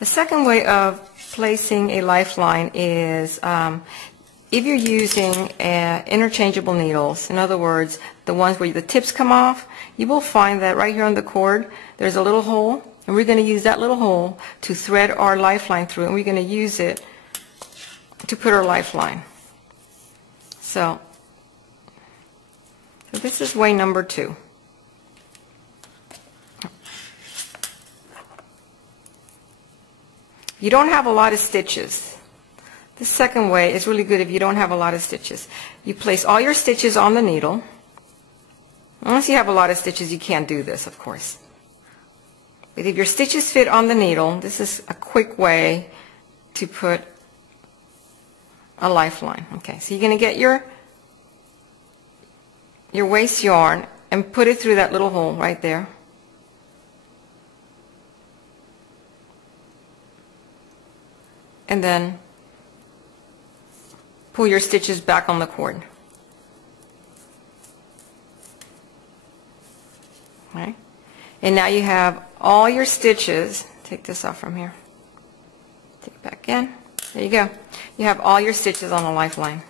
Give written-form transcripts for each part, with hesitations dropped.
The second way of placing a lifeline is if you're using interchangeable needles, in other words, the ones where the tips come off, you will find that right here on the cord there's a little hole, and we're going to use that little hole to thread our lifeline through, and we're going to use it to put our lifeline. So this is way number 2. You don't have a lot of stitches. The second way is really good if you don't have a lot of stitches. You place all your stitches on the needle. Unless you have a lot of stitches, you can't do this, of course. But if your stitches fit on the needle, this is a quick way to put a lifeline. Okay, so you're going to get your waste yarn and put it through that little hole right there. And then pull your stitches back on the cord. Right? And now you have all your stitches. Take this off from here. Take it back in. There you go. You have all your stitches on the lifeline.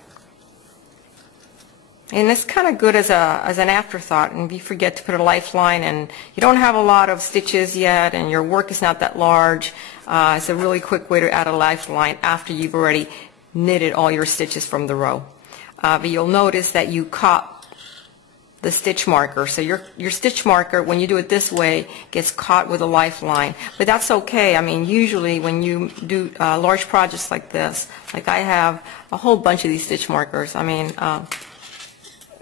And it's kind of good as an afterthought, and if you forget to put a lifeline and you don't have a lot of stitches yet and your work is not that large, it's a really quick way to add a lifeline after you've already knitted all your stitches from the row. But you'll notice that you caught the stitch marker, so your stitch marker, when you do it this way, gets caught with a lifeline. But that's okay. I mean, usually when you do large projects like this, like I have a whole bunch of these stitch markers, I mean,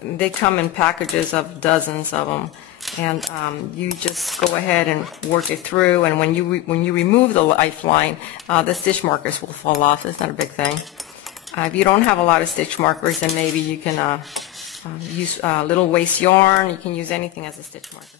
they come in packages of dozens of them, and you just go ahead and work it through, and when you remove the lifeline, the stitch markers will fall off. It's not a big thing. If you don't have a lot of stitch markers, then maybe you can use little waste yarn. You can use anything as a stitch marker.